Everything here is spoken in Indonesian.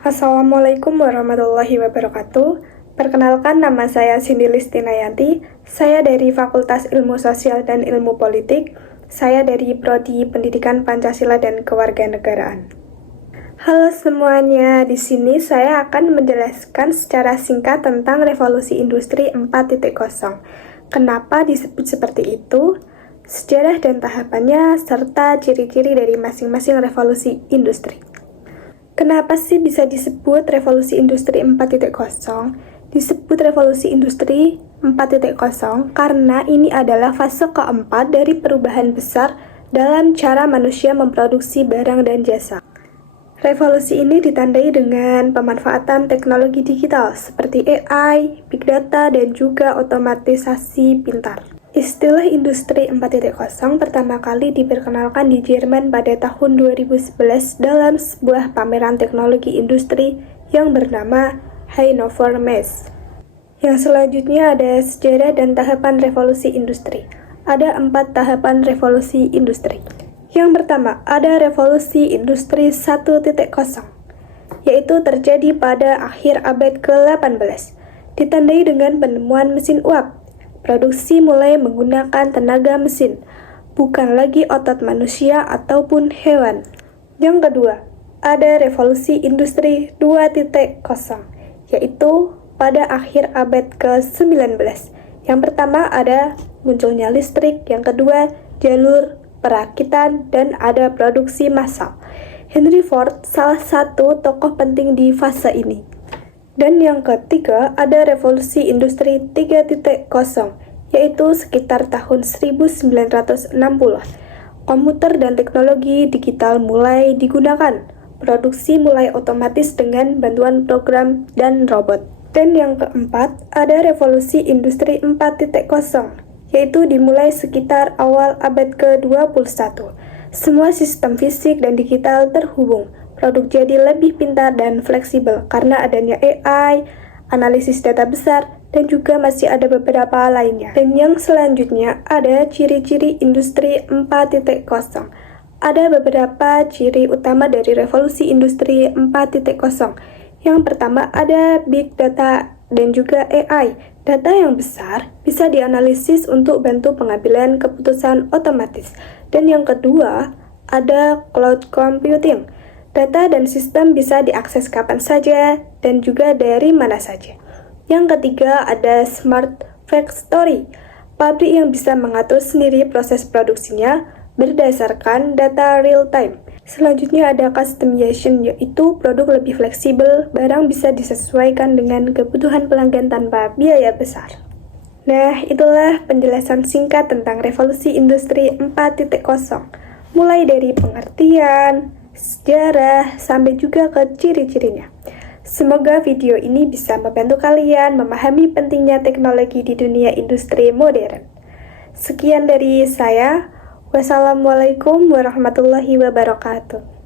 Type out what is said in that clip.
Assalamualaikum warahmatullahi wabarakatuh. Perkenalkan, nama saya Cindy Listinayanti. Saya dari Fakultas Ilmu Sosial dan Ilmu Politik. Saya dari Prodi Pendidikan Pancasila dan Kewarganegaraan. Halo semuanya, di sini saya akan menjelaskan secara singkat tentang Revolusi Industri 4.0. Kenapa disebut seperti itu? Sejarah dan tahapannya, serta ciri-ciri dari masing-masing revolusi industri. Kenapa sih bisa disebut revolusi industri 4.0? Disebut revolusi industri 4.0 karena ini adalah fase keempat dari perubahan besar dalam cara manusia memproduksi barang dan jasa. Revolusi ini ditandai dengan pemanfaatan teknologi digital seperti AI, Big Data, dan juga otomatisasi pintar. Istilah industri 4.0 pertama kali diperkenalkan di Jerman pada tahun 2011 dalam sebuah pameran teknologi industri yang bernama Hannover Messe. Yang selanjutnya ada sejarah dan tahapan revolusi industri. Ada 4 tahapan revolusi industri. Yang pertama, ada revolusi industri 1.0, yaitu terjadi pada akhir abad ke-18, ditandai dengan penemuan mesin uap. Produksi mulai menggunakan tenaga mesin, bukan lagi otot manusia ataupun hewan. Yang kedua, ada revolusi industri 2.0, yaitu pada akhir abad ke-19. Yang pertama ada munculnya listrik, yang kedua jalur perakitan, dan ada produksi massal. Henry Ford salah satu tokoh penting di fase ini. Dan yang ketiga, ada revolusi industri 3.0, yaitu sekitar tahun 1960. Komputer dan teknologi digital mulai digunakan. Produksi mulai otomatis dengan bantuan program dan robot. Dan yang keempat, ada revolusi industri 4.0, yaitu dimulai sekitar awal abad ke-21. Semua sistem fisik dan digital terhubung. Produk jadi lebih pintar dan fleksibel karena adanya AI, analisis data besar, dan juga masih ada beberapa lainnya. Dan yang selanjutnya ada ciri-ciri industri 4.0. Ada beberapa ciri utama dari revolusi industri 4.0. Yang pertama ada Big Data dan juga AI. Data yang besar bisa dianalisis untuk bantu pengambilan keputusan otomatis. Dan yang kedua ada Cloud Computing. Data dan sistem bisa diakses kapan saja dan juga dari mana saja. Yang ketiga ada Smart Factory, pabrik yang bisa mengatur sendiri proses produksinya berdasarkan data real time. Selanjutnya ada Customization, yaitu produk lebih fleksibel, barang bisa disesuaikan dengan kebutuhan pelanggan tanpa biaya besar. Nah, itulah penjelasan singkat tentang revolusi industri 4.0, mulai dari pengertian, sejarah, sampai juga ke ciri-cirinya. Semoga video ini bisa membantu kalian memahami pentingnya teknologi di dunia industri modern. Sekian dari saya. Wassalamualaikum warahmatullahi wabarakatuh.